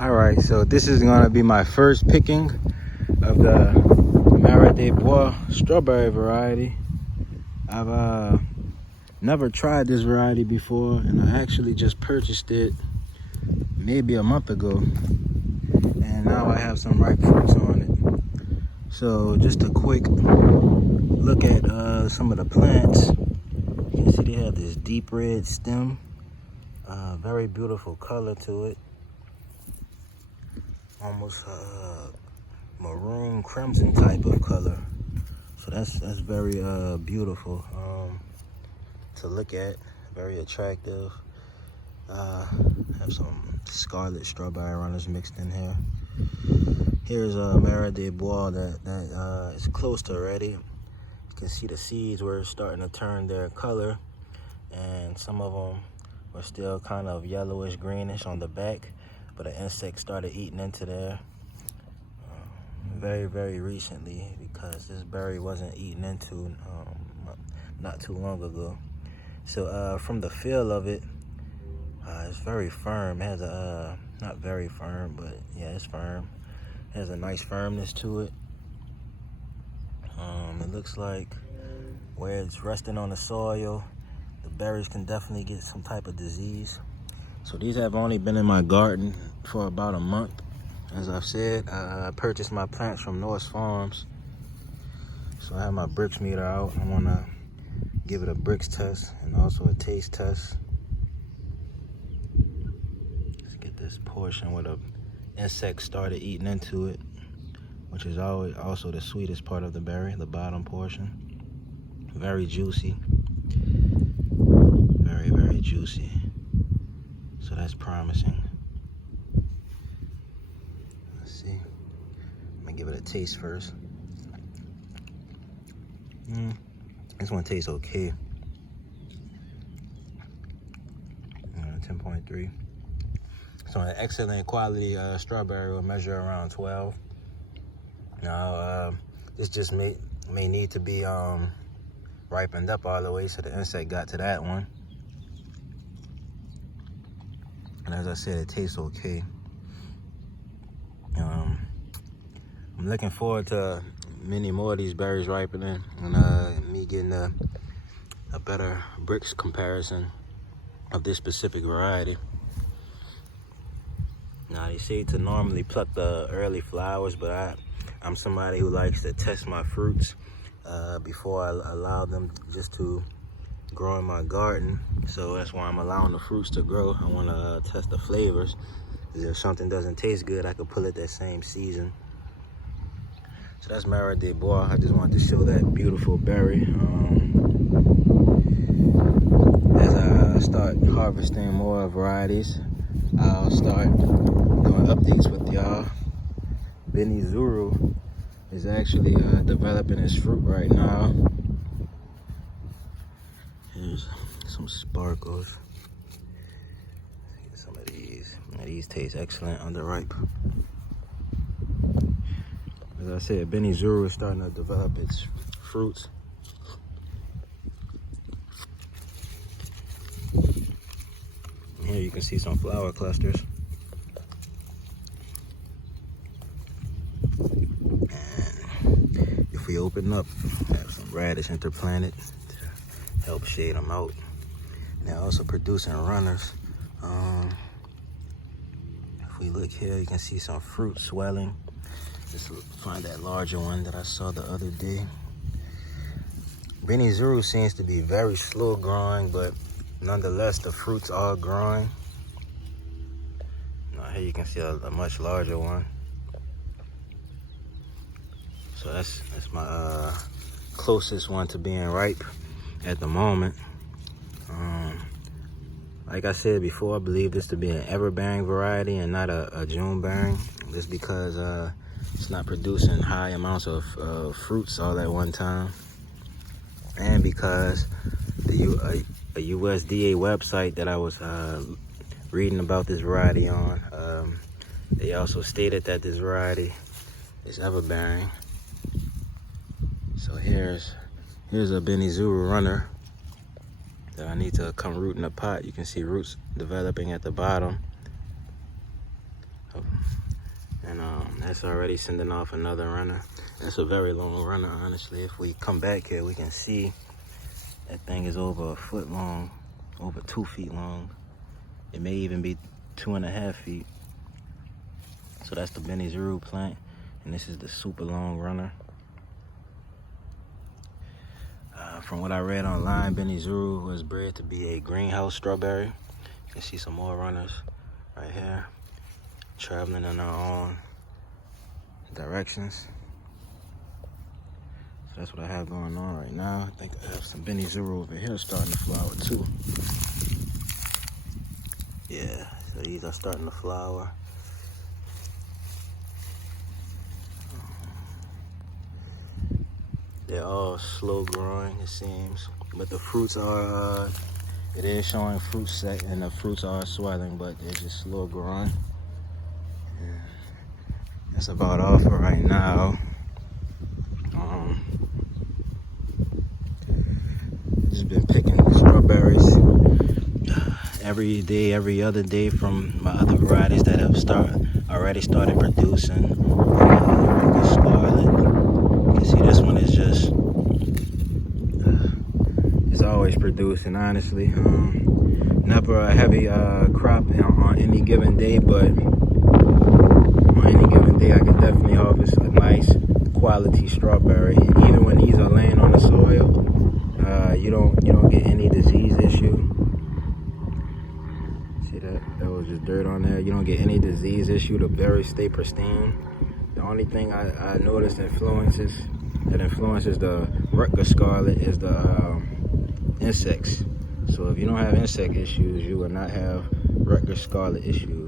All right, so this is gonna be my first picking of the Bois strawberry variety. I've never tried this variety before, and I actually just purchased it maybe a month ago, and now I have some ripe fruits on it. So just a quick look at some of the plants. You can see they have this deep red stem, very beautiful color to it. Almost maroon crimson type of color, so that's very beautiful to look at, very attractive. Have some scarlet strawberry runners mixed in here. Here's a Bois that is close to ready. You can see the seeds were starting to turn their color, and some of them were still kind of yellowish greenish on the back, but an insect started eating into there very recently, because this berry wasn't eaten into not too long ago. So from the feel of it, it's very firm. It has a not very firm, but yeah, it's firm. It has a nice firmness to it. It looks like where it's resting on the soil, the berries can definitely get some type of disease. So these have only been in my garden for about a month. As I've said, I purchased my plants from North Farms. So I have my Brix meter out. I want to give it a Brix test and also a taste test. Let's get this portion where the insect started eating into it, which is always also the sweetest part of the berry, the bottom portion. Very juicy. Very juicy. So that's promising. Let's see. I'm gonna give it a taste first. This one tastes okay. 10.3. So an excellent quality strawberry will measure around 12. Now this just may need to be ripened up all the way, so the insect got to that one. And as I said, it tastes okay. I'm looking forward to many more of these berries ripening, and me getting a better Brix comparison of this specific variety. Now they say to normally pluck the early flowers, but I'm somebody who likes to test my fruits before I allow them just to grow in my garden. So that's why I'm allowing the fruits to grow. I want to test the flavors. If something doesn't taste good, I could pull it that same season. So that's Bois. I just wanted to show that beautiful berry. As I start harvesting more varieties, I'll start doing updates with y'all. Benizuru is actually developing its fruit right now. Here's some sparkles. Get some of these. Now, these taste excellent underripe. As I said, Benizuru is starting to develop its fruits. Here you can see some flower clusters. And if we open up, I have some radish interplanted to help shade them out. And they're also producing runners. If we look here, you can see some fruit swelling. Just find that larger one that I saw the other day. Benizuru seems to be very slow growing, but nonetheless, the fruits are growing. Now here you can see a much larger one. So that's my closest one to being ripe at the moment. Like I said before, I believe this to be an ever-bearing variety and not a June-bearing, just because it's not producing high amounts of fruits all at one time, and because a USDA website that I was reading about this variety on, they also stated that this variety is ever-bearing. So here's a Benizuru runner that I need to come root in a pot. You can see roots developing at the bottom And that's already sending off another runner. That's a very long runner, honestly. If we come back here, we can see that thing is over a foot long, over 2 feet long. It may even be 2.5 feet. So that's the Benizuru plant, and this is the super long runner. From what I read online, Benizuru was bred to be a greenhouse strawberry. You can see some more runners right here, traveling in their own directions. So that's what I have going on right now. I think I have some Benizuru over here starting to flower too. Yeah, so these are starting to flower. They're all slow growing, it seems, but the fruits are, it is showing fruit set, and the fruits are swelling, but they're just slow growing. And that's about all for right now. Just been picking strawberries every day, every other day from my other varieties that have already started producing. Scarlet. You can see this one is just, it's always producing, honestly. Never a heavy crop on any given day, but on any given day I can definitely harvest a nice quality strawberry. Even when these are laying on the soil, you don't get any disease issue. See that? That was just dirt on there. You don't get any disease issue. The berries stay pristine. The only thing I noticed that influences the Rutger scarlet is the insects. So if you don't have insect issues, you will not have Rutger scarlet issues.